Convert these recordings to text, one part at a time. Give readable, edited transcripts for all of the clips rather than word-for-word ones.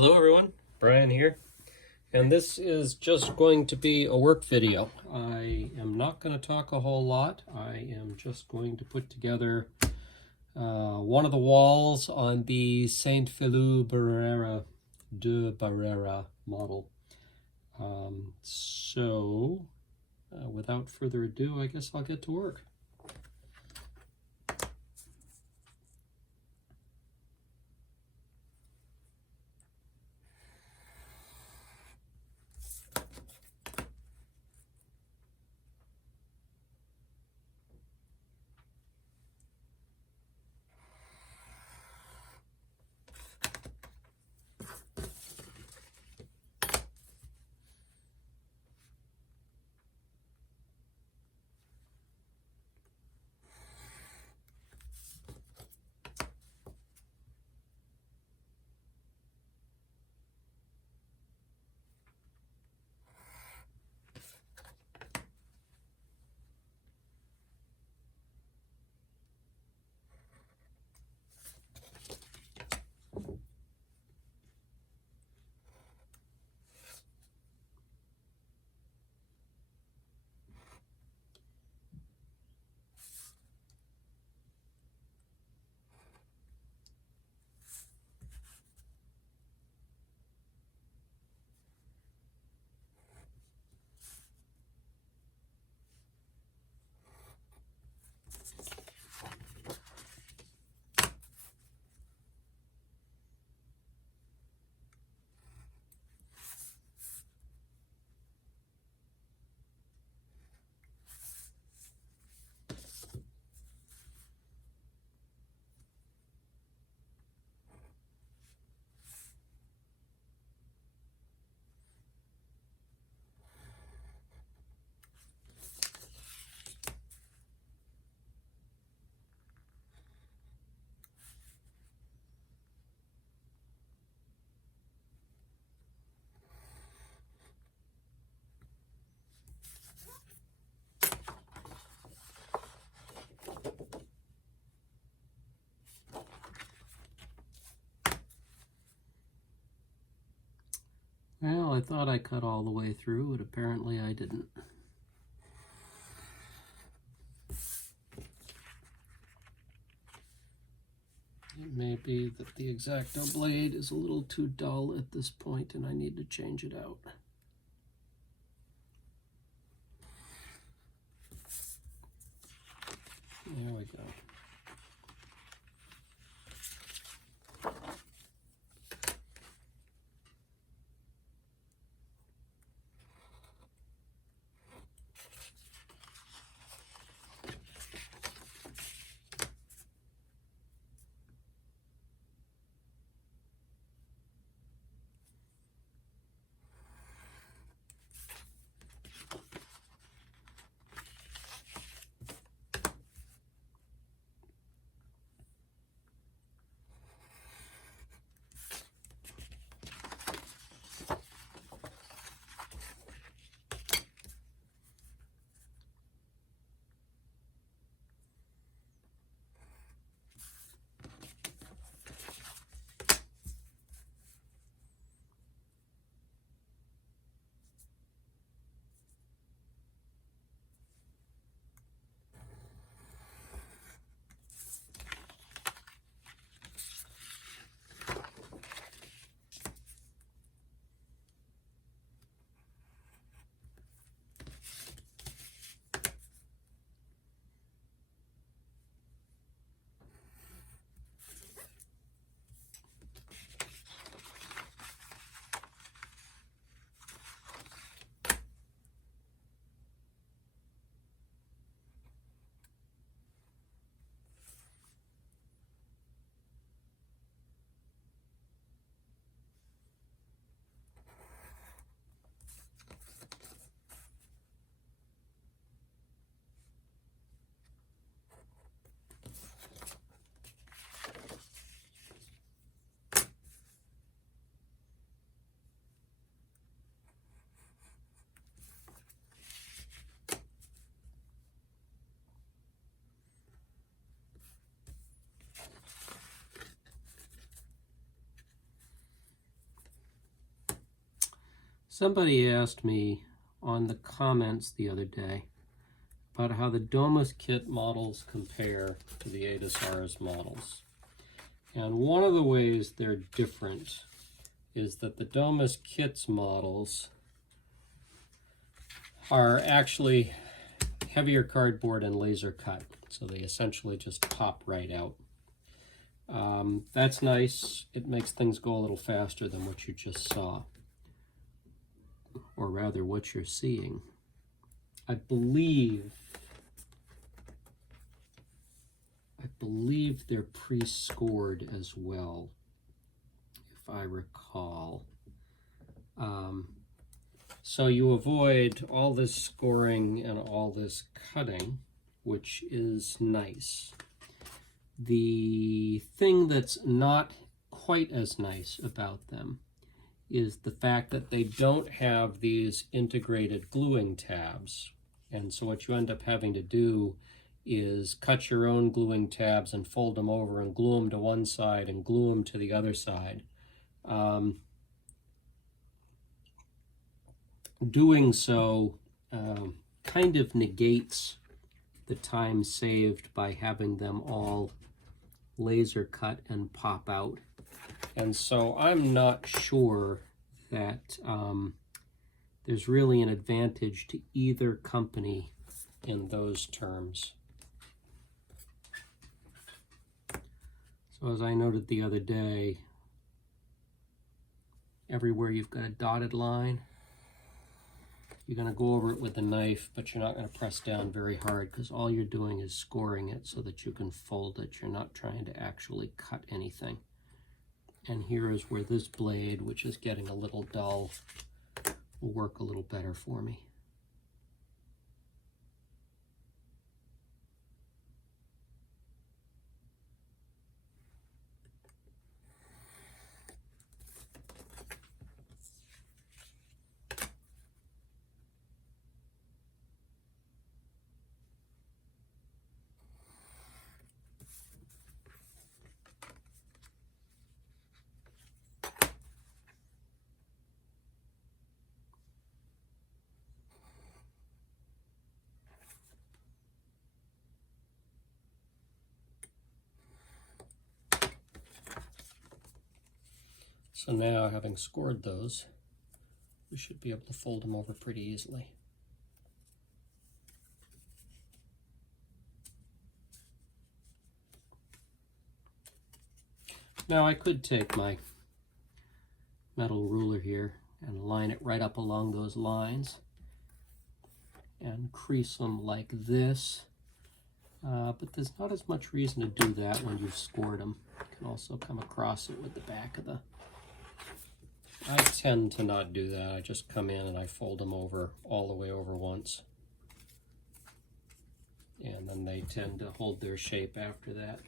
Hello everyone, Brian here, and this is just going to be a work video. I am not going to talk a whole lot. I am just going to put together one of the walls on the Saint Feliu de Barruera model. Without further ado, I guess I'll get to work. Well, I thought I cut all the way through, but apparently I didn't. It may be that the X-Acto blade is a little too dull at this point and I need to change it out. There we go. Somebody asked me on the comments the other day about how the Domus kit models compare to the Aedesars models. And one of the ways they're different is that the Domus kits models are actually heavier cardboard and laser cut, so they essentially just pop right out. That's nice. It makes things go a little faster than what you just saw, or rather what you're seeing. I believe they're pre-scored as well, if I recall. So you avoid all this scoring and all this cutting, which is nice. The thing that's not quite as nice about them is the fact that they don't have these integrated gluing tabs. And so what you end up having to do is cut your own gluing tabs and fold them over and glue them to one side and glue them to the other side. Doing so kind of negates the time saved by having them all laser cut and pop out. And so I'm not sure that there's really an advantage to either company in those terms. So as I noted the other day, everywhere you've got a dotted line, you're going to go over it with a knife, but you're not going to press down very hard because all you're doing is scoring it so that you can fold it. You're not trying to actually cut anything. And here is where this blade, which is getting a little dull, will work a little better for me. So now, having scored those, we should be able to fold them over pretty easily. Now I could take my metal ruler here and line it right up along those lines and crease them like this, but there's not as much reason to do that when you've scored them. You can also come across it with the back of the... I tend to not do that. I just come in and I fold them over all the way over once. And then they tend to hold their shape after that.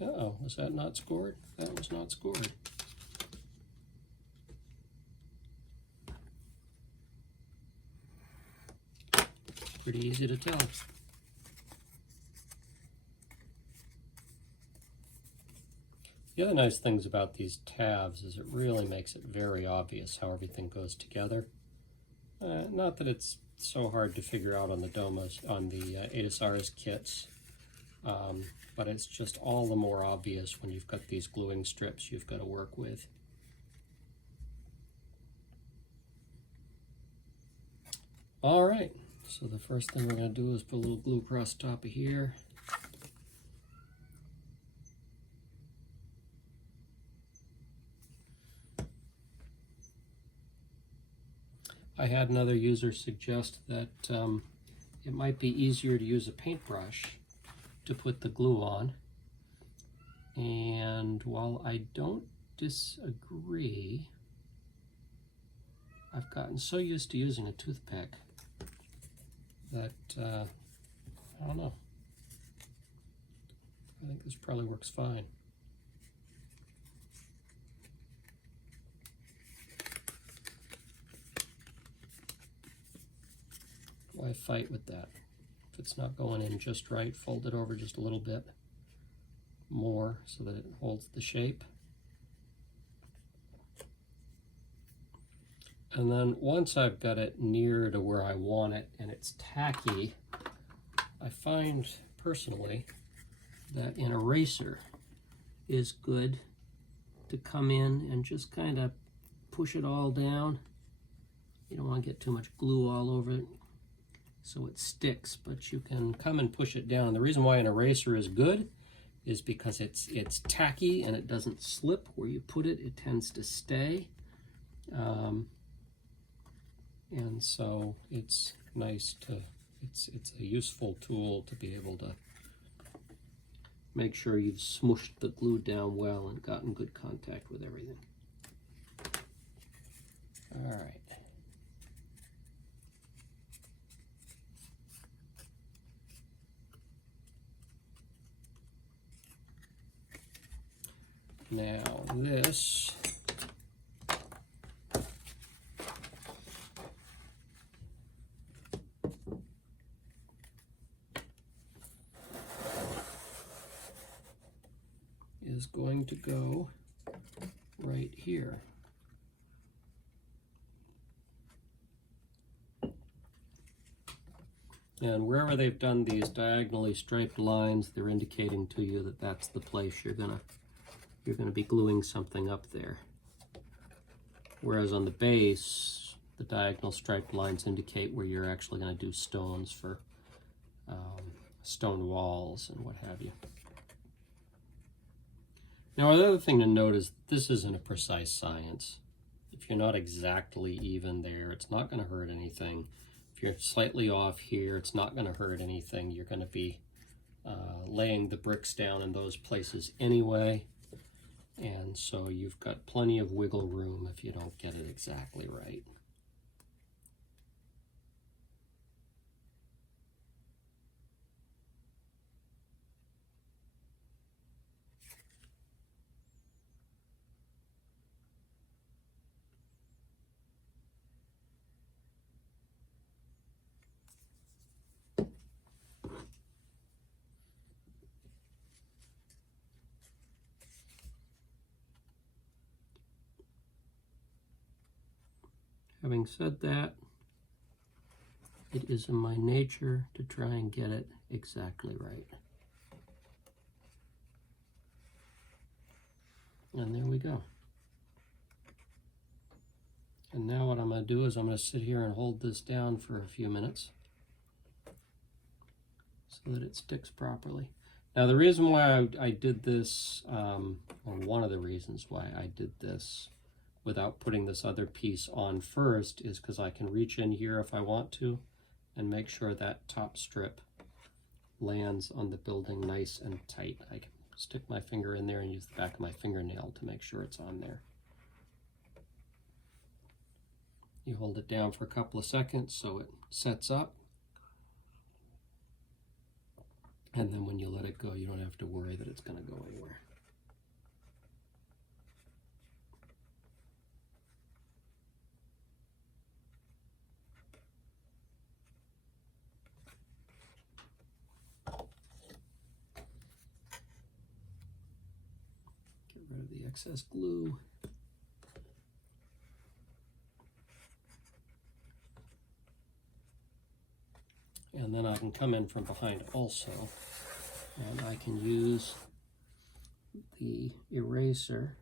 Uh-oh, was that not scored? That was not scored. Pretty easy to tell. The other nice things about these tabs is it really makes it very obvious how everything goes together. Not that it's so hard to figure out on the Domus, on the Aedesars kits. But it's just all the more obvious when you've got these gluing strips you've got to work with. All right, so the first thing we're going to do is put a little glue across the top of here. I had another user suggest that it might be easier to use a paintbrush to put the glue on, and while I don't disagree, I've gotten so used to using a toothpick that I don't know. I think think this probably works fine. Why fight with that? If it's not going in just right, fold it over just a little bit more so that it holds the shape. And then once I've got it near to where I want it and it's tacky, I find personally that an eraser is good to come in and just kind of push it all down. You don't want to get too much glue all over it so it sticks, but you can come and push it down. The reason why an eraser is good is because it's tacky and it doesn't slip. Where you put it, it tends to stay. And so it's nice to, it's a useful tool to be able to make sure you've smooshed the glue down well and gotten good contact with everything. All right. Now this is going to go right here. And wherever they've done these diagonally striped lines, they're indicating to you that that's the place you're gonna be gluing something up there. Whereas on the base, the diagonal striped lines indicate where you're actually going to do stones for stone walls and what have you. Now, the other thing to note is this isn't a precise science. If you're not exactly even there, it's not going to hurt anything. If you're slightly off here, it's not going to hurt anything. You're going to be laying the bricks down in those places anyway. And so you've got plenty of wiggle room if you don't get it exactly right. Having said that, it is in my nature to try and get it exactly right. And there we go. And now what I'm going to do is I'm going to sit here and hold this down for a few minutes so that it sticks properly. Now the reason why I did this, or one of the reasons why I did this without putting this other piece on first, is because I can reach in here if I want to and make sure that top strip lands on the building nice and tight. I can stick my finger in there and use the back of my fingernail to make sure it's on there. You hold it down for a couple of seconds so it sets up. And then when you let it go, you don't have to worry that it's going to go anywhere. Get rid of the excess glue. And then I can come in from behind also, and I can use the eraser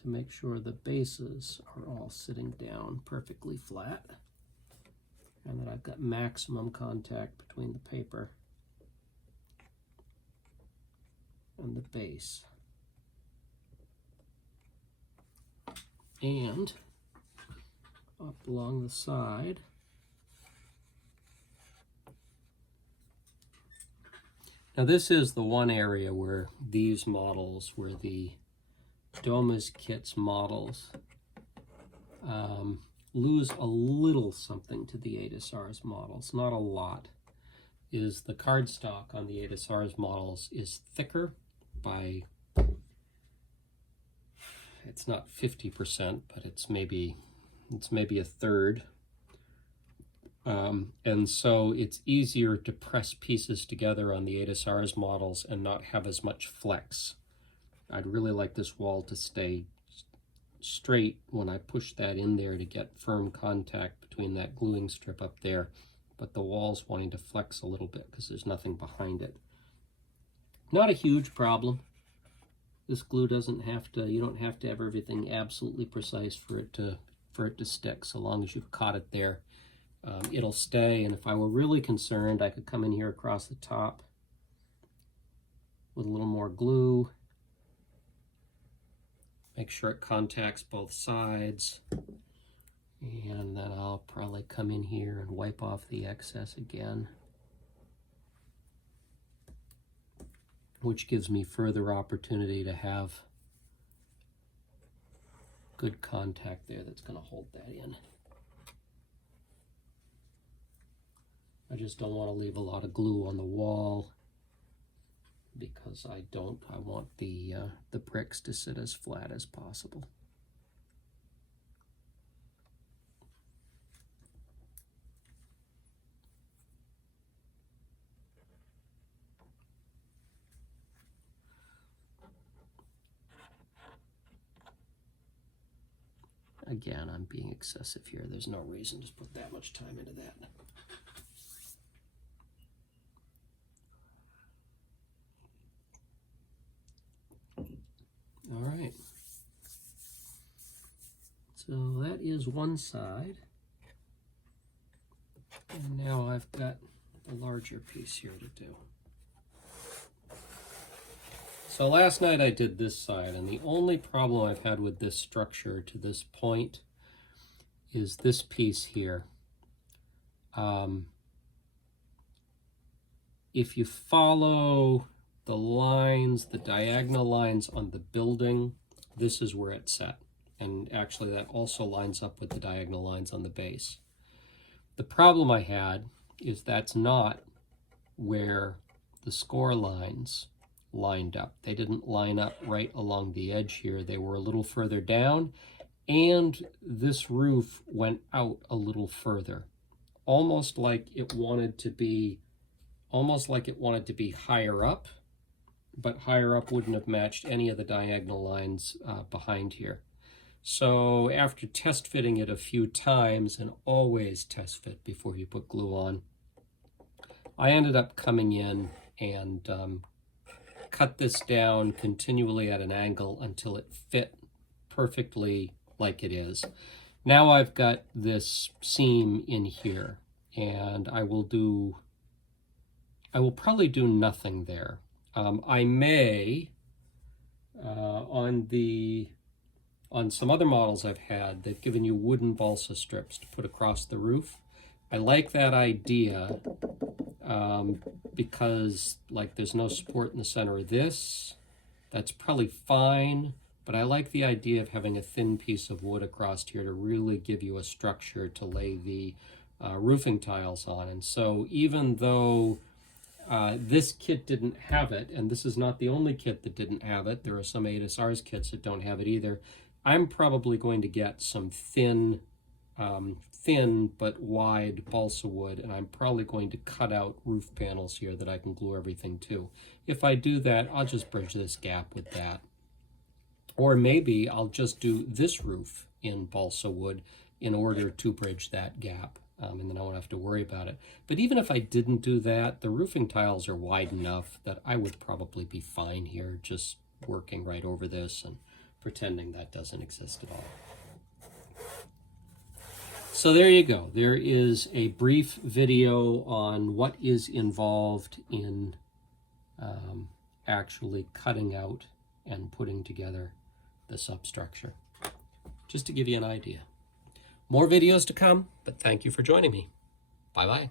to make sure the bases are all sitting down perfectly flat and that I've got maximum contact between the paper and the base. And up along the side, now this is the one area where these models, where the Domus kits models lose a little something to the Aedesars models, not a lot. is the cardstock on the Aedesars models is thicker by, it's not 50%, but it's maybe a third. And so it's easier to press pieces together on the Aedesars models and not have as much flex. I'd really like this wall to stay straight when I push that in there to get firm contact between that gluing strip up there, but the wall's wanting to flex a little bit because there's nothing behind it. Not a huge problem. This glue doesn't have to, you don't have to have everything absolutely precise for it to stick. So long as you've caught it there, it'll stay. And if I were really concerned, I could come in here across the top with a little more glue, make sure it contacts both sides, and then I'll probably come in here and wipe off the excess again, which gives me further opportunity to have good contact there that's going to hold that in. I just don't want to leave a lot of glue on the wall because I want the bricks to sit as flat as possible. Again, I'm being excessive here. There's no reason to put that much time into that. All right. So that is one side. And now I've got the larger piece here to do. So last night I did this side, and the only problem I've had with this structure to this point is this piece here. If you follow the lines, the diagonal lines on the building, this is where it's set. And actually that also lines up with the diagonal lines on the base. The problem I had is that's not where the score lines lined up. They didn't line up right along the edge here. They were a little further down, and this roof went out a little further, almost like it wanted to be higher up, but higher up wouldn't have matched any of the diagonal lines behind here. So after test fitting it a few times, and always test fit before you put glue on, I ended up coming in and cut this down continually at an angle until it fit perfectly like it is. Now I've got this seam in here, and I will probably do nothing there. I may, on some other models I've had, they've given you wooden balsa strips to put across the roof. I like that idea because like there's no support in the center of this. That's probably fine, but I like the idea of having a thin piece of wood across here to really give you a structure to lay the roofing tiles on. And so even though this kit didn't have it, and this is not the only kit that didn't have it, there are some Aedesars kits that don't have it either, I'm probably going to get some thin but wide balsa wood, and I'm probably going to cut out roof panels here that I can glue everything to. If I do that, I'll just bridge this gap with that. Or maybe I'll just do this roof in balsa wood in order to bridge that gap, and then I won't have to worry about it. But even if I didn't do that, the roofing tiles are wide enough that I would probably be fine here, just working right over this and pretending that doesn't exist at all. So there you go. There is a brief video on what is involved in actually cutting out and putting together the substructure, just to give you an idea. More videos to come, but thank you for joining me. Bye-bye.